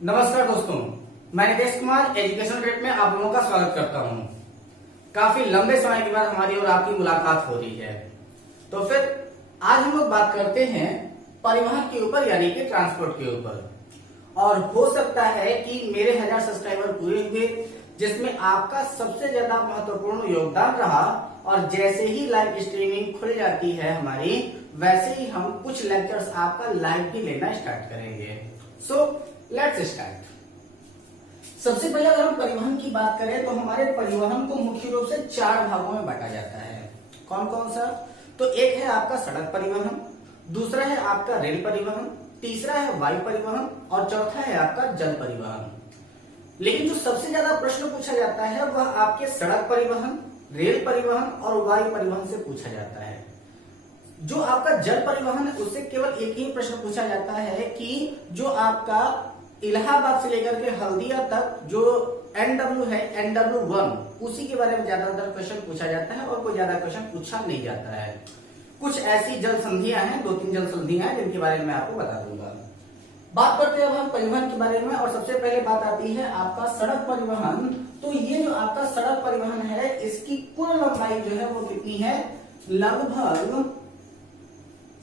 नमस्कार दोस्तों, मैं नितेश कुमार एजुकेशन ट्रिप में आप लोगों का स्वागत करता हूं। काफी लंबे समय के बाद हमारी और आपकी मुलाकात हो रही है, तो फिर आज हम लोग बात करते हैं परिवहन के ऊपर, यानी कि ट्रांसपोर्ट के ऊपर। और हो सकता है कि मेरे 1000 सब्सक्राइबर पूरे हुए, जिसमें आपका सबसे ज्यादा महत्वपूर्ण योगदान रहा। और जैसे ही लाइव स्ट्रीमिंग खुल जाती है हमारी, वैसे ही हम कुछ लेक्चर्स आपका लाइव भी लेना स्टार्ट करेंगे। So let's start. सबसे पहले अगर हम परिवहन की बात करें तो हमारे परिवहन को मुख्य रूप से 4 भागों में बांटा जाता है। कौन कौन सा? तो एक है आपका सड़क परिवहन, दूसरा है आपका रेल परिवहन, तीसरा है वायु परिवहन और चौथा है आपका जल परिवहन। लेकिन जो सबसे ज्यादा प्रश्न पूछा जाता है वह आपके सड़क परिवहन, रेल परिवहन और वायु परिवहन से पूछा जाता है। जो आपका जल परिवहन है उससे केवल एक ही प्रश्न पूछा जाता है कि जो आपका इलाहाबाद से लेकर के हल्दिया तक जो NW है, NW1, उसी के बारे में ज्यादातर क्वेश्चन पूछा जाता है और कोई ज्यादा क्वेश्चन पूछा नहीं जाता है। कुछ ऐसी जल संधियां हैं, 2-3 जल संधियां हैं, जिनके बारे में मैं आपको बता दूंगा। बात करते हैं अब हम परिवहन के बारे में, और सबसे पहले बात आती है आपका सड़क परिवहन। तो ये जो आपका सड़क परिवहन है, इसकी कुल लंबाई जो है वो कितनी है? लगभग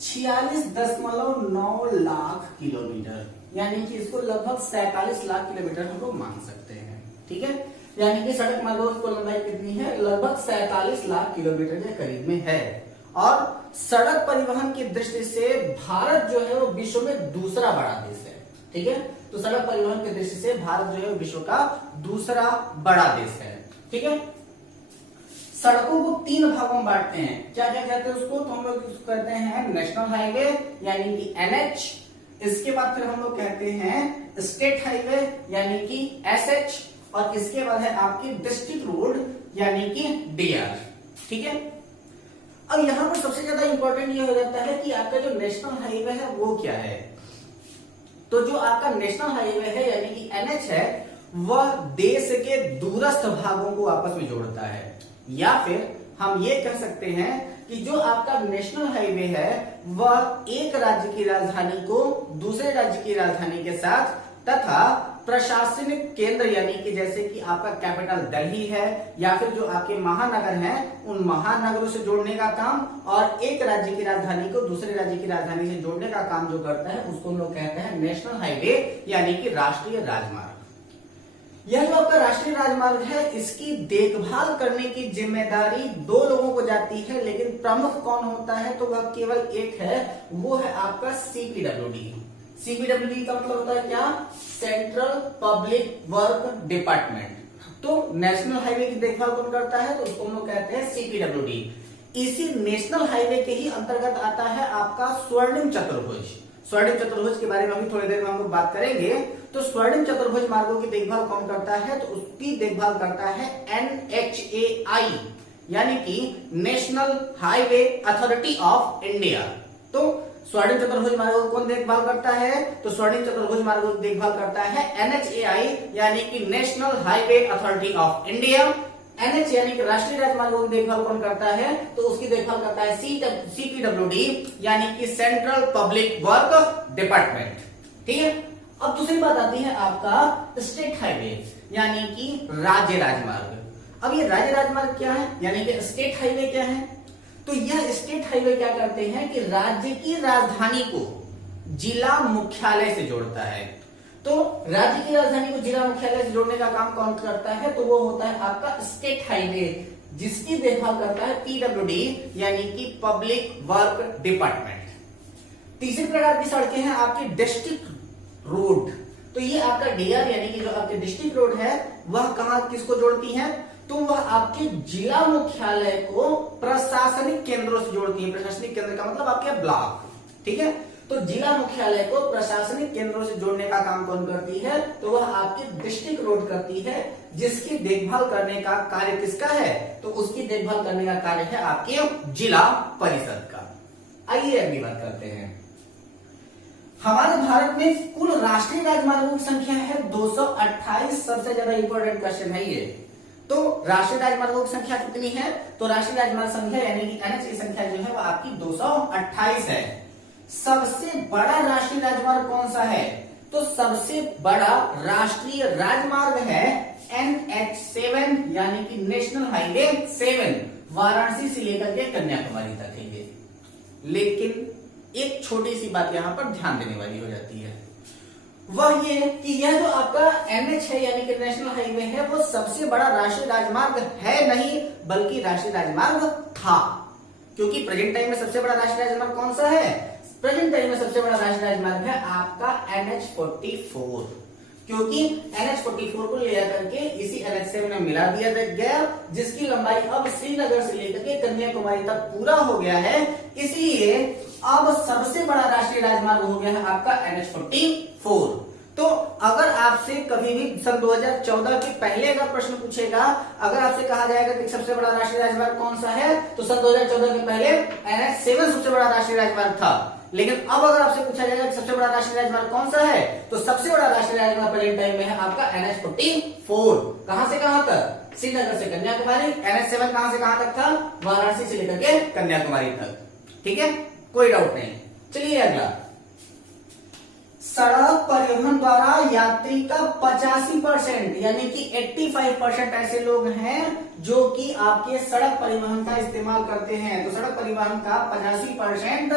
46.9 लाख किलोमीटर, यानी कि इसको लगभग 47 लाख किलोमीटर हम लोग मान सकते हैं। ठीक है, यानी कि सड़क मार्गों की लंबाई कितनी है? लगभग 47 लाख किलोमीटर के करीब में है। और सड़क परिवहन की दृष्टि से भारत जो है वो विश्व में दूसरा बड़ा देश है। ठीक है, तो सड़क परिवहन की दृष्टि से भारत जो है विश्व का दूसरा बड़ा देश है। ठीक है, सड़कों को 3 भागों में बांटते हैं। क्या क्या कहते हैं उसको? तो हम लोग उसको कहते हैं नेशनल हाईवे, यानी कि NH। इसके बाद फिर हम लोग कहते हैं स्टेट हाईवे, यानी कि SH। और इसके बाद है आपकी डिस्ट्रिक्ट रोड, यानी कि DR। ठीक है, अब यहां पर सबसे ज्यादा इंपॉर्टेंट ये हो जाता है कि आपका जो नेशनल हाईवे है वो क्या है। तो जो आपका नेशनल हाईवे है, यानी कि NH है, वह देश के दूरस्थ भागों को आपस में जोड़ता है। या फिर हम ये कह सकते हैं कि जो आपका नेशनल हाईवे है वह एक राज्य की राजधानी को दूसरे राज्य की राजधानी के साथ तथा प्रशासनिक केंद्र, यानी कि जैसे कि आपका कैपिटल दिल्ली है या फिर जो आपके महानगर हैं, उन महानगरों से जोड़ने का काम, और एक राज्य की राजधानी को दूसरे राज्य की राजधानी से जोड़ने का काम जो करता है उसको हम लोग कहते हैं नेशनल हाईवे, यानी कि राष्ट्रीय राजमार्ग। यह जो आपका राष्ट्रीय राजमार्ग है, इसकी देखभाल करने की जिम्मेदारी 2 लोगों को जाती है, लेकिन प्रमुख कौन होता है? तो वह केवल एक है, वो है आपका CPWD। CPWD का मतलब होता है क्या? Central public work department. तो नेशनल हाईवे की देखभाल कौन करता है? तो उसको हम लोग कहते हैं CPWD। इसी नेशनल हाईवे के ही अंतर्गत आता है आपका स्वर्णिम चतुर्भुज। स्वर्णिम चतुर्भुज के बारे में अभी थोड़ी देर में हम लोग बात करेंगे। तो स्वर्णिम चतुर्भुज मार्गों की देखभाल कौन करता है? तो उसकी देखभाल करता है NHAI, यानी कि national highway authority of India. तो स्वर्णिम चतुर्भुज मार्गों को कौन देखभाल करता है? तो स्वर्णिम चतुर्भुज मार्गों की देखभाल करता है NHAI, यानी कि national highway authority of India. NH यानी कि राष्ट्रीय राजमार्गों की देखभाल कौन करता है? तो उसकी देखभाल करता है CPWD, यानी कि सेंट्रल पब्लिक वर्क डिपार्टमेंट। ठीक है, अब दूसरी बात आती है आपका स्टेट हाईवे, यानी कि राज्य राजमार्ग। अब ये राज्य राजमार्ग क्या है, यानी कि स्टेट हाईवे क्या है? तो यह स्टेट हाईवे क्या करते हैं कि राज्य की राजधानी को जिला मुख्यालय से जोड़ता है। तो राज्य की राजधानी को जिला मुख्यालय से जोड़ने का काम कौन करता है? तो वो होता है आपका स्टेट हाईवे, जिसकी देखभाल करता है PWD, यानी कि पब्लिक वर्क डिपार्टमेंट। तीसरी प्रकार की सड़कें हैं आपकी डिस्ट्रिक्ट रोड। तो ये आपका DR, यानी कि जो आपके डिस्ट्रिक्ट रोड है, वह कहां किसको जोड़ती है? तो वह आपके जिला मुख्यालय को प्रशासनिक केंद्रों से जोड़ती है। प्रशासनिक केंद्र का मतलब आपके ब्लॉक। ठीक है, तो जिला मुख्यालय को प्रशासनिक केंद्रों से जोड़ने का काम कौन करती है? तो वह आपकी डिस्ट्रिक्ट रोड करती है, जिसकी देखभाल करने का कार्य किसका है? तो उसकी देखभाल करने का कार्य है आपके जिला परिषद का। आइए अगली बात करते हैं। हमारे भारत में कुल राष्ट्रीय राजमार्गों की संख्या है 228। सबसे ज्यादा इंपॉर्टेंट क्वेश्चन है ये। तो राष्ट्रीय राजमार्गों की संख्या कितनी है? तो राष्ट्रीय राजमार्ग संख्या यानी कि NH की संख्या जो है वो आपकी 228 है। सबसे बड़ा राष्ट्रीय राजमार्ग कौन सा है? तो सबसे बड़ा राष्ट्रीय राजमार्ग है NH7 यानी कि नेशनल हाईवे 7 वाराणसी से लेकर के कन्याकुमारी तक है ये। लेकिन एक छोटी सी बात यहां पर ध्यान देने वाली हो जाती है, वह ये कि यह जो आपका NH है यानी कि नेशनल हाईवे है, वो सबसे बड़ा राष्ट्रीय राजमार्ग है नहीं, बल्कि राष्ट्रीय राजमार्ग था। क्योंकि प्रेजेंट टाइम में सबसे बड़ा राष्ट्रीय राजमार्ग कौन सा है? प्रेजेंट टाइम में सबसे बड़ा राष्ट्रीय राजमार्ग है आपका NH44, क्योंकि NH44 को ले करके इसी NH7 में मिला दिया गया, जिसकी लंबाई अब श्रीनगर से लेकर के कन्याकुमारी तक पूरा हो गया है। इसलिए अब सबसे बड़ा राष्ट्रीय राजमार्ग हो गया है आपका NH44। तो अगर आपसे कभी भी सन 2014 के पहले अगर प्रश्न पूछेगा, अगर आपसे कहा जाएगा कि सबसे बड़ा राष्ट्रीय राजमार्ग कौन सा है, तो सन 2014 के पहले NH7 सबसे बड़ा राष्ट्रीय राजमार्ग था। लेकिन अब अगर आपसे पूछा जाएगा कि सबसे बड़ा राष्ट्रीय राजमार्ग कौन सा है, तो सबसे बड़ा राष्ट्रीय राजमार्ग प्रेजेंट टाइम में है आपका NH44। कहां से कहां तक? श्रीनगर से कन्याकुमारी। NH7 कहां से कहां तक था? वाराणसी से लेकर के कन्याकुमारी तक। ठीक है, कोई डाउट नहीं। चलिए अगला, सड़क परिवहन द्वारा यात्री का 85% यानी कि 85% ऐसे लोग हैं जो कि आपके सड़क परिवहन का इस्तेमाल करते हैं। तो सड़क परिवहन का 85%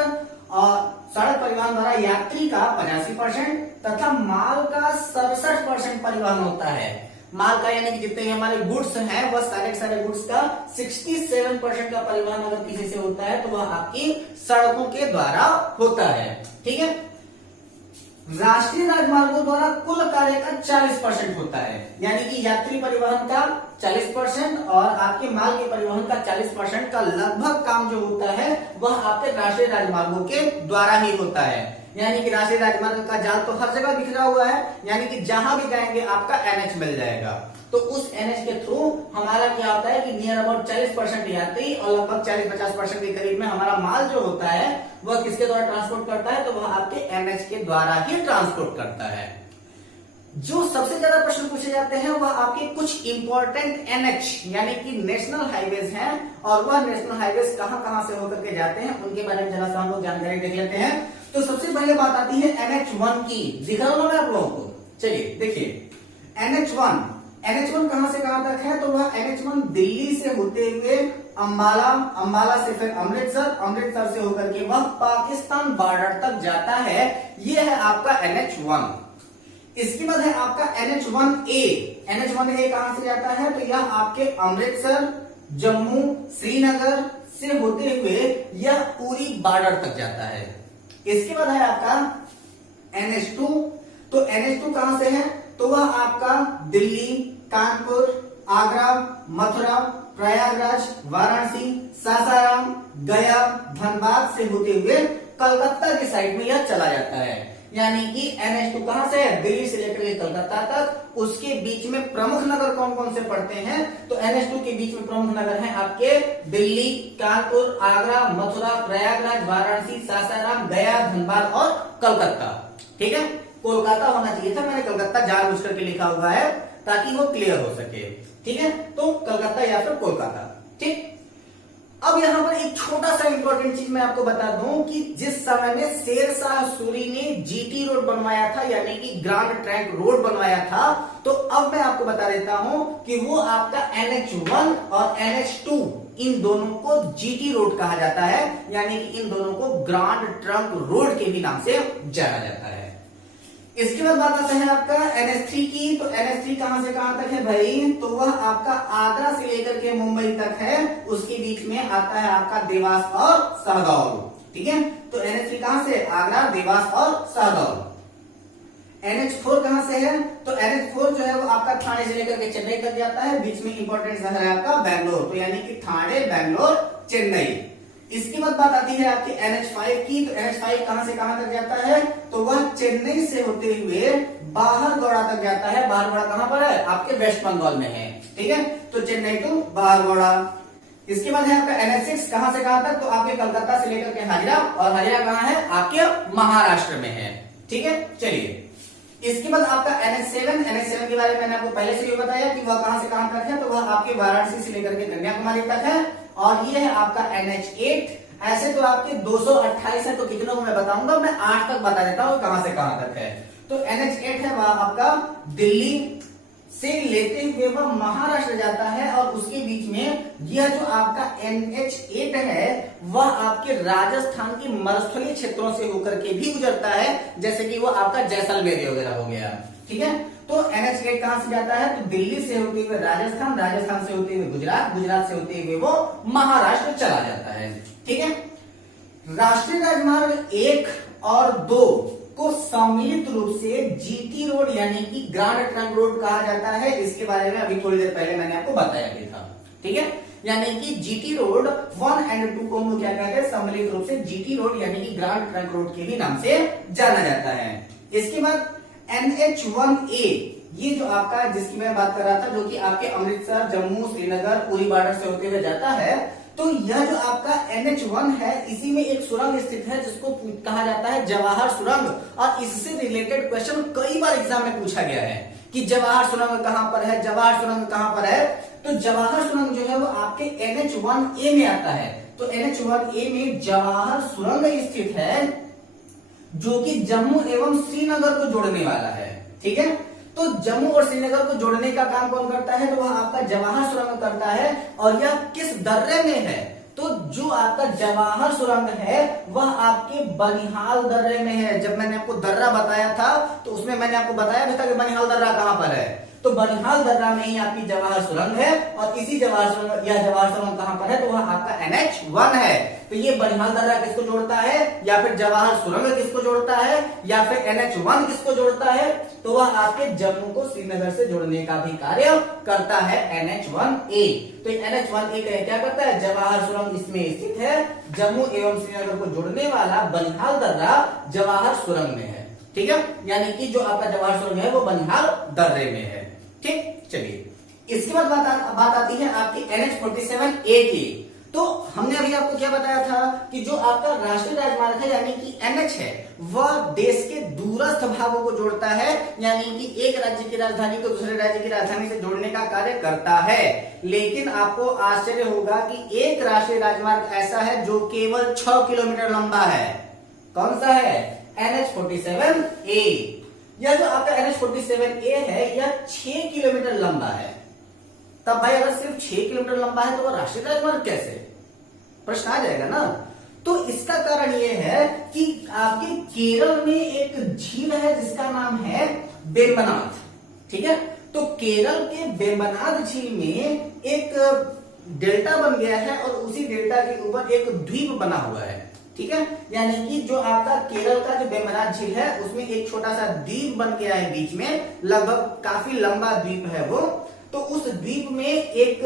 और सड़क परिवहन द्वारा यात्री का 85% तथा माल का 67% परिवहन होता है। माल का यानी कि जितने भी हमारे गुड्स हैं, वह सारे गुड्स का 67% का परिवहन अगर किसी से होता है तो वह आपकी सड़कों के द्वारा होता है। ठीक है, राष्ट्रीय राजमार्गों द्वारा कुल कार्य का 40% होता है, यानी कि यात्री परिवहन का 40% और आपके माल के परिवहन का 40% का लगभग काम जो होता है वह आपके राष्ट्रीय राजमार्गों के द्वारा ही होता है। यानी कि राष्ट्रीय राजमार्ग का जाल तो हर जगह बिखरा हुआ है, यानी कि जहां भी जाएंगे आपका NH मिल जाएगा। तो उस NH के थ्रू हमारा क्या होता है कि नियर अबाउट 40% यात्री और लगभग 40-50% के करीब में हमारा माल जो होता है वह किसके द्वारा ट्रांसपोर्ट करता है? तो वह आपके NH के द्वारा ही ट्रांसपोर्ट करता है। जो सबसे ज्यादा प्रश्न पूछे जाते हैं वह आपके कुछ इंपॉर्टेंट NH यानी कि नेशनल हाईवेज हैं, और वह नेशनल हाईवेज कहां कहां से होकर के जाते हैं उनके बारे में जरा सा हम लोग जानकारी देख लेते हैं। तो सबसे पहले बात आती है NH1 की। दिख रहा हूं मैं आप लोगों को? चलिए देखिए, NH1 कहां से कहां तक है? तो वह NH1 दिल्ली से होते हुए अंबाला से फिर अमृतसर से होकर के वह पाकिस्तान बॉर्डर तक जाता है। यह है आपका NH1। इसके बाद है आपका NH1A। NH1A कहां से जाता है? तो यह आपके अमृतसर, जम्मू, श्रीनगर से होते हुए यह पूरी बॉर्डर तक जाता है। इसके बाद है आपका NH2। तो NH2 कहां से है? तो वह आपका दिल्ली, कानपुर, आगरा, मथुरा, प्रयागराज, वाराणसी, सासाराम, गया, धनबाद से होते हुए कलकत्ता की साइड में यह चला जाता है। यानी कि NH2 कहां से है? दिल्ली से लेकर के कलकत्ता तक। उसके बीच में प्रमुख नगर कौन कौन से पड़ते हैं? तो NH2 के बीच में प्रमुख नगर हैं आपके दिल्ली, कानपुर, आगरा, मथुरा, प्रयागराज, वाराणसी, सासाराम, गया, धनबाद और कलकत्ता। ठीक है, कोलकाता होना चाहिए था, मैंने कलकत्ता जानबूझ करके लिखा हुआ है ताकि वो क्लियर हो सके। ठीक है, तो कलकत्ता या फिर कोलकाता। ठीक, अब यहां पर एक छोटा सा इंपॉर्टेंट चीज मैं आपको बता दूं कि जिस समय में शेर शाह सूरी ने GT रोड बनवाया था यानी कि ग्रांड ट्रैंक रोड बनवाया था, तो अब मैं आपको बता देता हूं कि वो आपका NH1 और NH2 इन दोनों को GT रोड कहा जाता है, यानी कि इन दोनों को ग्रांड ट्रंक रोड के भी नाम से जाना जाता है। इसके बाद बात आता है आपका NH3 की। तो NH3 कहां से कहां तक है भाई? तो वह आपका आगरा से लेकर के मुंबई तक है। उसके बीच में आता है आपका देवास और सहगौल। ठीक है, तो NH3 कहां से? आगरा, देवास और सहगौल। NH4 कहां से है? तो NH4 जो है वो आपका थाने से लेकर के चेन्नई तक जाता है। बीच में इंपॉर्टेंट शहर है आपका बैंगलोर, तो यानी कि थाने, बैंगलोर, चेन्नई। इसके बाद बात आती है आपकी NH5 की। तो NH5 कहां से कहां तक जाता है? तो वह चेन्नई से होते हुए बाहरगौड़ा तक जाता है। बाहरगौड़ा कहां पर है? आपके वेस्ट बंगाल में है। ठीक है, तो चेन्नई टू बाहरगौड़ा। इसके बाद है आपका NH6 कहां से कहां तक? तो आपके कलकत्ता से लेकर के हाजिरा, और हाजिरा कहां है? आपके महाराष्ट्र में है। ठीक है, चलिए इसके बाद आपका NH7 के बारे में मैंने आपको पहले से ही बताया कि वह कहां से कहां तक है। तो वह आपके वाराणसी से लेकर के कन्याकुमारी तक है। और ये है आपका NH8। ऐसे तो आपके 228 है, तो कितनों को मैं बताऊंगा? मैं 8 तक बता देता हूं कहां से कहां तक है। तो NH8 है वह आपका दिल्ली से लेते हुए वह महाराष्ट्र जाता है, और उसके बीच में यह जो आपका NH8 है वह आपके राजस्थान के मरुस्थलीय क्षेत्रों से होकर के भी गुजरता है, जैसे कि वो आपका जैसलमेर वगैरह हो गया। ठीक है, तो NH8 कहां से जाता है? तो दिल्ली से होते हुए राजस्थान, राजस्थान से होते हुए गुजरात, गुजरात से होते हुए वो महाराष्ट्र चला जाता है। ठीक है, राष्ट्रीय राजमार्ग 1 और 2 को सम्मिलित रूप से GT रोड यानी कि ग्रांड ट्रंक रोड कहा जाता है। इसके बारे में अभी थोड़ी देर पहले मैंने आपको बताया भी था। ठीक है, यानी कि GT रोड 1 और 2 को हम लोग क्या कहते हैं? सम्मिलित रूप से GT रोड यानी कि ग्रांड ट्रंक रोड के भी नाम से जाना जाता है। इसके बाद NH1A, ये जो आपका जिसकी मैं बात कर रहा था, जो कि आपके अमृतसर, जम्मू, श्रीनगर, उरी बॉर्डर से होते हुए जाता है, तो यह जो आपका NH1 है इसी में एक सुरंग स्थित है जिसको कहा जाता है जवाहर सुरंग, और इससे रिलेटेड क्वेश्चन कई बार एग्जाम में पूछा गया है कि जवाहर सुरंग कहां पर है, जवाहर सुरंग कहां पर है। तो जवाहर सुरंग जो है वो आपके NH1A में आता है। तो NH1A में जवाहर सुरंग स्थित है जो कि जम्मू एवं श्रीनगर को जोड़ने वाला है। ठीक है, तो जम्मू और श्रीनगर को जोड़ने का काम कौन करता है? तो वह आपका जवाहर सुरंग करता है, और यह किस दर्रे में है? तो जो आपका जवाहर सुरंग है वह आपके बनिहाल दर्रे में है। जब मैंने आपको दर्रा बताया था तो उसमें मैंने आपको बताया भी था कि बनिहाल दर्रा कहां पर है, तो बनिहाल दर्रा में ही आपकी जवाहर सुरंग है, और इसी जवाहर सुरंग, यह जवाहर सुरंग कहां पर है? तो वह आपका NH1 है। तो ये बनिहाल दर्रा किसको जोड़ता है, या फिर जवाहर सुरंग किसको जोड़ता है, या फिर NH1 किसको जोड़ता है? तो वह आपके जम्मू को श्रीनगर से जोड़ने का भी कार्य करता है, NH1A। तो NH1A क्या करता है? जवाहर सुरंग इसमें स्थित है, जम्मू एवं श्रीनगर को जोड़ने वाला बनिहाल दर्रा जवाहर सुरंग में है। ठीक है, यानी कि जो आपका जवाहर सुरंग है वो बनिहाल दर्रे में है। ठीक, चलिए इसके बाद बात आती है आपकी NH47A की। तो हमने अभी आपको क्या बताया था कि जो आपका राष्ट्रीय राजमार्ग है यानी कि NH है वह देश के दूरस्थ भागों को जोड़ता है, यानी कि एक राज्य की राजधानी को दूसरे राज्य की राजधानी से जोड़ने का कार्य करता है। लेकिन आपको आश्चर्य होगा कि एक राष्ट्रीय राजमार्ग ऐसा है जो केवल 6 किलोमीटर लंबा है। कौन सा है? NH47A। यह जो आपका NH47A है यह 6 किलोमीटर लंबा है। तब भाई अगर सिर्फ 6 किलोमीटर लंबा है तो वह राष्ट्रीय राजमार्ग कैसे? प्रश्न आ जाएगा ना। तो इसका कारण यह है कि आपके केरल में एक झील है जिसका नाम है वेम्बनाड। ठीक है, तो केरल के वेम्बनाड झील में एक डेल्टा बन गया है, और उसी डेल्टा के ऊपर एक द्वीप बना हुआ है। ठीक है, यानी कि जो आपका केरल का जो वेम्बनाड झील है उसमें एक छोटा सा द्वीप बन गया है बीच में, लगभग काफी लंबा द्वीप है वो। तो उस द्वीप में एक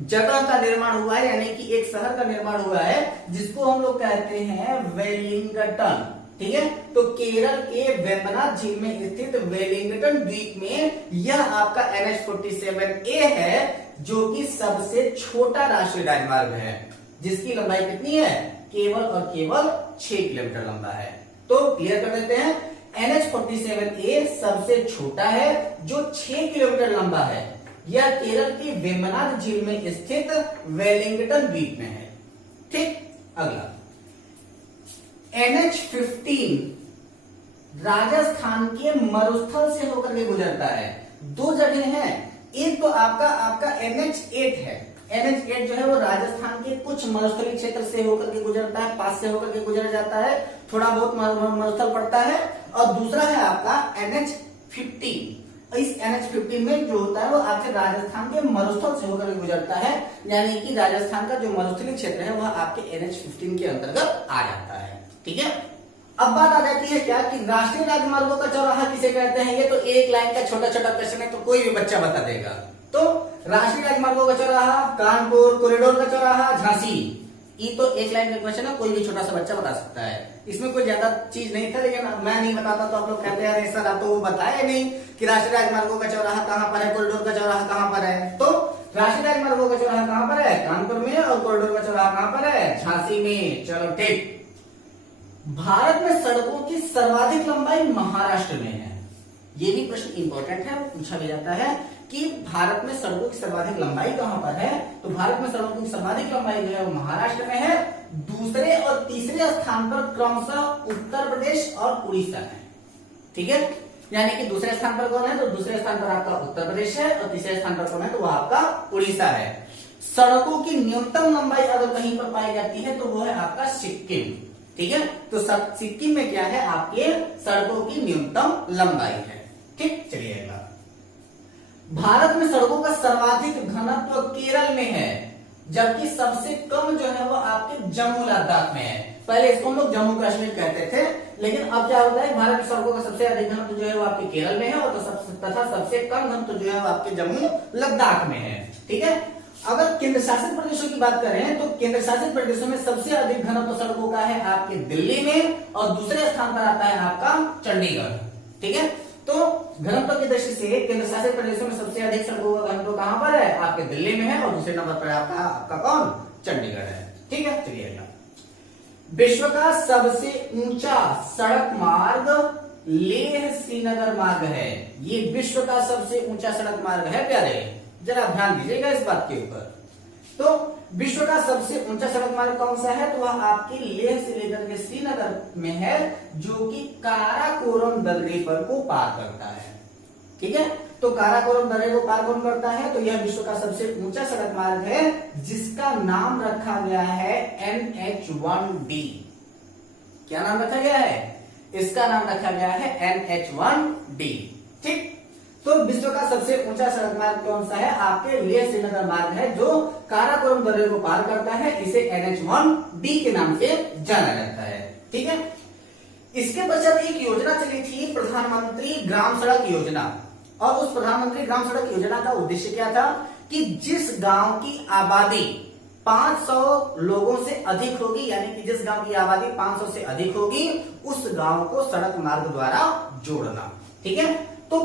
जगह का निर्माण हुआ है, यानी कि एक शहर का निर्माण हुआ है जिसको हम लोग कहते हैं वेलिंगटन। ठीक है, तो केरल के वेम्बनाड झील में स्थित वेलिंगटन द्वीप में यह आपका NH47A है जो कि सबसे छोटा राष्ट्रीय राजमार्ग है, जिसकी लंबाई कितनी है? केवल और केवल 6 किलोमीटर लंबा है। तो क्लियर कर देते हैं, NH47A सबसे छोटा है जो 6 किलोमीटर लंबा है। यह केरल की वेम्बनाड झील में स्थित वेलिंगटन द्वीप में है। ठीक, अगला NH15 राजस्थान के मरुस्थल से होकर के गुजरता है। 2 जगह हैं, एक तो आपका NH8 है। NH8 जो है वो राजस्थान के कुछ मरुस्थलीय क्षेत्र से होकर के गुजरता है, पास से होकर के गुजर जाता है, थोड़ा बहुत मरुस्थल पड़ता है। और दूसरा है आपका NH15। इस NH15 में जो होता है वो आपके राजस्थान के मरुस्थल से होकर के गुजरता है, यानी कि राजस्थान का जो मरुस्थलीय क्षेत्र है वह आपके NH15 के अंतर्गत आ जाता है। ठीक है, अब बात आ जाती है क्या कि राष्ट्रीय राजमार्गों का चौराहा किसे कहते हैं? ये तो एक लाइन का छोटा छोटा क्वेश्चन है, तो कोई भी बच्चा बता देगा। तो राष्ट्रीय राजमार्गों का चौराहा, कानपुर कॉरिडोर का चौराहा, झांसी। ये तो एक लाइन का क्वेश्चन है, कोई भी छोटा सा बच्चा बता सकता है। इसमें कोई ज्यादा चीज नहीं था, लेकिन मैं नहीं बताता तो आप लोग कहते हैं सर आप तो वो बताए नहीं कि राष्ट्रीय राजमार्गों का चौराहा कहां पर है, कॉरिडोर का चौराहा कहां पर है। तो राष्ट्रीय राजमार्गों का चौराहा कहां पर है? कानपुर में। और कॉरिडोर का चौराहा कहां पर है? झांसी में। चलो ठीक। भारत में सड़कों की सर्वाधिक लंबाई महाराष्ट्र में है। ये भी प्रश्न इंपॉर्टेंट है, वो पूछा भी जाता है कि भारत में सड़कों की सर्वाधिक लंबाई कहां पर है? तो भारत में सड़कों की सर्वाधिक लंबाई जो है वो महाराष्ट्र में है। दूसरे और तीसरे स्थान पर क्रमशः उत्तर प्रदेश और उड़ीसा है। ठीक है, यानी कि दूसरे स्थान पर कौन है, तो दूसरे स्थान पर आपका उत्तर प्रदेश है और तीसरे स्थान पर कौन है, तो वो आपका उड़ीसा है। सड़कों की न्यूनतम लंबाई अगर कहीं पर पाई जाती है तो वो है आपका सिक्किम। ठीक है, तो सिक्किम में क्या है, आपके सड़कों की न्यूनतम लंबाई है। ठीक, चलिए अगला। भारत में सड़कों का सर्वाधिक घनत्व केरल में है, जबकि सबसे कम जो है वो आपके जम्मू लद्दाख में है। पहले इसको हम लोग जम्मू कश्मीर कहते थे, लेकिन अब क्या होता है, भारत में सड़कों का सबसे अधिक घनत्व जो है वो आपके केरल में है और तथा सबसे कम घनत्व जो है वो आपके जम्मू लद्दाख में है। ठीक है, अगर केंद्र शासित प्रदेशों की बात करें तो केंद्र शासित प्रदेशों में सबसे अधिक घनत्व सड़कों का है आपके दिल्ली में और दूसरे स्थान पर आता है आपका चंडीगढ़। ठीक है, तो घनत्व की दृष्टि से केंद्र शासित प्रदेशों में सबसे अधिक सड़कों का घनत्व कहां पर है, आपके दिल्ली में है और दूसरे नंबर पर आपका कौन, चंडीगढ़ है। ठीक है, चलिए अगला। विश्व का सबसे ऊंचा सड़क मार्ग लेह श्रीनगर मार्ग है। ये विश्व का सबसे ऊंचा सड़क मार्ग है प्यारे, जरा ध्यान दीजिएगा इस बात के ऊपर। तो विश्व का सबसे ऊंचा सड़क मार्ग कौन सा है, तो वह आपकी लेह से लेकर के श्रीनगर में है, जो कि काराकोरम दर्रे पर को पार करता है। ठीक है, तो काराकोरम दर्रे को पार कौन करता है, तो यह विश्व का सबसे ऊंचा सड़क मार्ग है, जिसका नाम रखा गया है NH1D। क्या नाम रखा गया है, इसका नाम रखा गया है NH1D। ठीक, तो विश्व का सबसे ऊंचा सड़क मार्ग कौन सा है, आपके लेह श्रीनगर मार्ग है, जो काराकोरम दर्रे को पार करता है। इसे NH1D के नाम से जाना जाता है। ठीक है, इसके पश्चात एक योजना चली थी, प्रधानमंत्री ग्राम सड़क योजना, और उस प्रधानमंत्री ग्राम सड़क योजना का उद्देश्य क्या था कि जिस गांव की आबादी 500 लोगों से अधिक होगी, यानी कि जिस गांव की आबादी 500 से अधिक होगी, उस गांव को सड़क मार्ग द्वारा जोड़ना। ठीक है, तो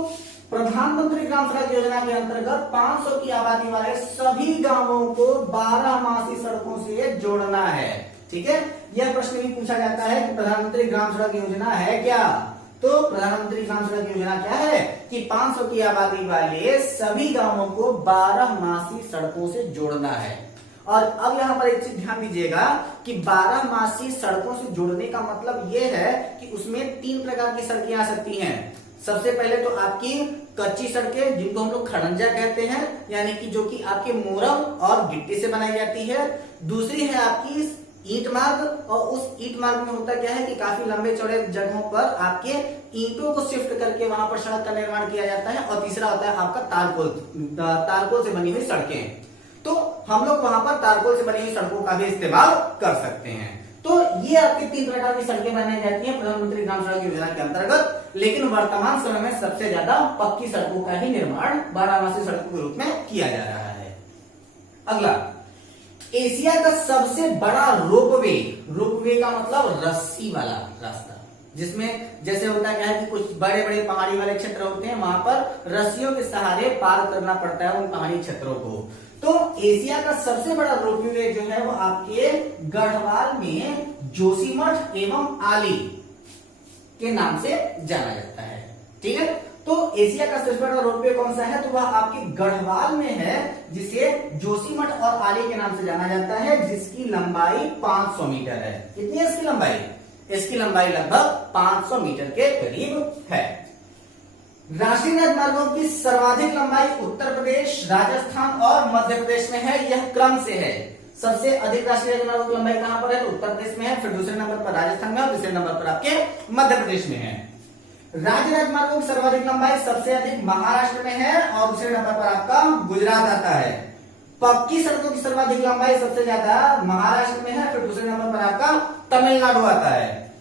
प्रधानमंत्री ग्राम सड़क योजना के अंतर्गत 500 की आबादी वाले सभी गांवों को 12 सड़कों से जोड़ना है। ठीक है, यह प्रश्न भी पूछा जाता है कि प्रधानमंत्री ग्राम सड़क योजना है क्या, तो प्रधानमंत्री ग्राम सड़क योजना क्या है कि 500 की आबादी वाले सभी गांवों को 12 सड़कों से जोड़ना है। और अब यहां पर एक चीज ध्यान दीजिएगा कि 12 सड़कों से जोड़ने का मतलब यह है कि उसमें 3 प्रकार की सड़कें आ सकती हैं। सबसे पहले तो आपकी कच्ची सड़कें, जिनको हम लोग खड़ंजा कहते हैं, यानी कि जो कि आपके मोरम और गिट्टी से बनाई जाती है। दूसरी है आपकी ईंट मार्ग, और उस ईंट मार्ग में होता क्या है कि काफी लंबे चौड़े जगहों पर आपके ईंटों को शिफ्ट करके वहां पर सड़क का निर्माण किया जाता है। और तीसरा होता है आपका तारकोल से बनी हुई सड़कें, तो हम लोग वहां पर तारकोल से बनी हुई सड़कों का भी इस्तेमाल कर सकते हैं। तो ये आपकी 3 प्रकार की सड़कें बनाई जाती हैं प्रधानमंत्री ग्राम सड़क योजना के अंतर्गत, लेकिन वर्तमान समय में सबसे ज्यादा पक्की सड़कों का ही निर्माण 12 सड़कों के रूप में किया जा रहा है। अगला, एशिया का सबसे बड़ा रोपवे का मतलब रस्सी वाला रास्ता, जिसमें जैसे होता है कि कुछ बड़े बड़े पहाड़ी वाले क्षेत्र होते हैं, वहां पर रस्सियों के सहारे पार करना पड़ता है उन पहाड़ी क्षेत्रों को। तो एशिया का सबसे बड़ा रोपवे जो है वो आपके गढ़वाल में जोशीमठ एवं आली के नाम से जाना जाता है। ठीक है, तो एशिया का सबसे बड़ा रोपवे कौन सा है, तो वह आपके गढ़वाल में है, जिसे जोशीमठ और आली के नाम से जाना जाता है, जिसकी लंबाई 500 मीटर है। कितनी है इसकी लंबाई, इसकी लंबाई लगभग 500 मीटर के करीब है। राष्ट्रीय राजमार्गों की सर्वाधिक लंबाई उत्तर प्रदेश, राजस्थान और मध्य प्रदेश में है। यह क्रम से है, सबसे अधिक राष्ट्रीय राजमार्गों की लंबाई कहां पर है, तो उत्तर प्रदेश में है, फिर दूसरे नंबर पर राजस्थान में और तीसरे नंबर पर आपके मध्य प्रदेश में है। राज्य राजमार्गों की सर्वाधिक लंबाई सबसे अधिक महाराष्ट्र में है और दूसरे नंबर पर आपका गुजरात आता है। पक्की सड़कों की सर्वाधिक लंबाई सबसे ज्यादा महाराष्ट्र में है, फिर दूसरे नंबर पर आपका तमिलनाडु आता है।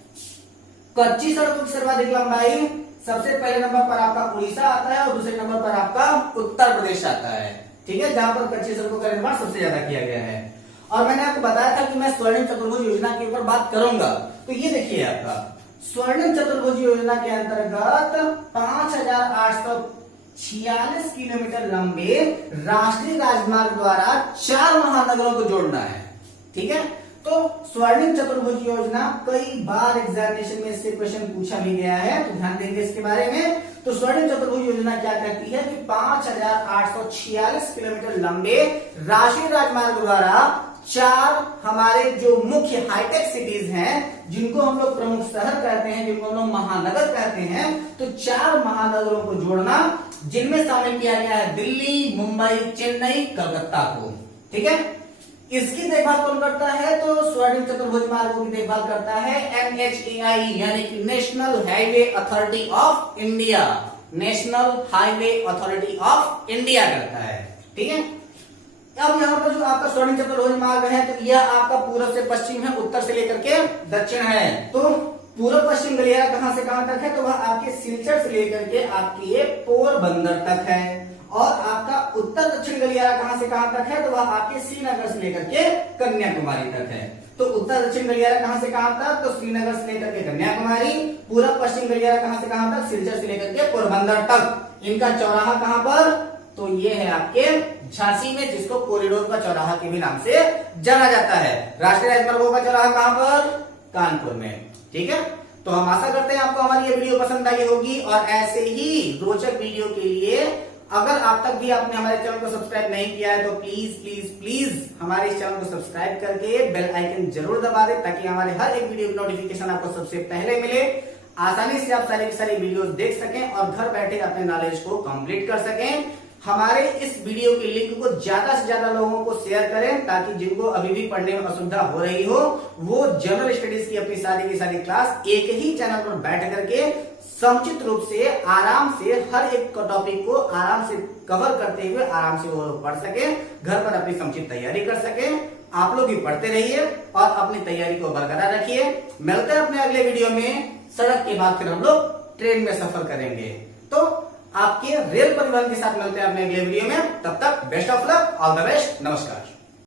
कच्ची सड़कों की सर्वाधिक लंबाई सबसे पहले नंबर पर आपका उड़ीसा आता है और दूसरे नंबर पर आपका उत्तर प्रदेश आता है। ठीक है, जहां पर कच्ची सड़कों का निर्माण सबसे ज्यादा किया गया है। और मैंने आपको बताया था कि मैं स्वर्णिम चतुर्भुज योजना के ऊपर बात करूंगा, तो ये देखिए आपका स्वर्णिम चतुर्भुज योजना के अंतर्गत 5846 किलोमीटर लंबे राष्ट्रीय राजमार्ग द्वारा 4 महानगरों को जोड़ना है। ठीक है, तो स्वर्णिम चतुर्भुज योजना कई बार एग्जामिनेशन में इससे क्वेश्चन पूछा भी गया है, तो ध्यान देंगे इसके बारे में। तो स्वर्णिम चतुर्भुज योजना क्या कहती है कि 5846 किलोमीटर लंबे राष्ट्रीय राजमार्ग द्वारा चार हमारे जो मुख्य हाईटेक सिटीज हैं, जिनको हम लोग प्रमुख शहर कहते हैं, जिनको हम लोग महानगर कहते हैं, तो चार महानगरों को जोड़ना, जिनमें शामिल किया गया है दिल्ली, मुंबई, चेन्नई, कलकत्ता को। ठीक है, इसकी देखभाल कौन करता है? तो स्वर्णिम चतुर्भुज मार्गों की देखभाल करता है NHAI, यानी कि national highway authority of India. National highway authority of India करता है। ठीक है, अब यहाँ पर जो आपका स्वर्णिम चतुर्भुज मार्ग है, तो यह आपका पूर्व से पश्चिम है, उत्तर से लेकर के दक्षिण है। तो पूर्व पश्चिम गलियारा कहां से कहां तक है? तो वह आपके सिलचर से लेकर के आपके ये पोरबंदर तक है। और आपका उत्तर दक्षिण गलियारा कहां से कहां तक है? तो वह आपके श्रीनगर से लेकर के कन्याकुमारी तक है। तो उत्तर दक्षिण गलियारा कहां से कहां तक? तो श्रीनगर से लेकर के कन्याकुमारी। पूर्व पश्चिम गलियारा कहां से कहां तक? सिलचर से लेकर के पोरबंदर तक। इनका चौराहा कहां पर? तो ये है आपके झांसी में, जिसको कॉरिडोर का चौराहा के भी नाम से जाना जाता है। राष्ट्रीय राजमार्गों का चौराहा कहां पर? कानपुर में। ठीक है, तो हम आशा करते हैं आपको हमारी ये वीडियो पसंद आई होगी, और ऐसे ही रोचक वीडियो के लिए अगर आप तक भी आपने हमारे चैनल को सब्सक्राइब नहीं किया है, तो प्लीज प्लीज प्लीज हमारे इस चैनल को सब्सक्राइब करके बेल आइकन जरूर दबा दें, ताकि हमारे हर एक वीडियो की नोटिफिकेशन आपको सबसे पहले मिले। आसानी से आप सारे के सारे वीडियोस देख सकें और घर बैठे अपने नॉलेज को कंप्लीट कर सकें। हमारे इस वीडियो के लिंक को ज्यादा से ज्यादा लोगों को शेयर करें, ताकि जिनको अभी भी पढ़ने में असुविधा हो रही हो, वो जनरल स्टडीज की अपनी सारी की सारी क्लास एक ही चैनल पर बैठ करके समुचित रूप से आराम से हर एक टॉपिक को आराम से कवर करते हुए आराम से वो पढ़ सके, घर पर अपनी समुचित तैयारी कर सके। आप लोग भी पढ़ते रहिए और अपनी तैयारी को बरकरार रखिए। मिलते हैं अपने अगले वीडियो में। सड़क के बाद फिर हम लोग ट्रेन में सफर करेंगे, तो आपके रेल परिवहन के साथ मिलते हैं अपने अगले वीडियो में। तब तक best of luck, all the best, नमस्कार।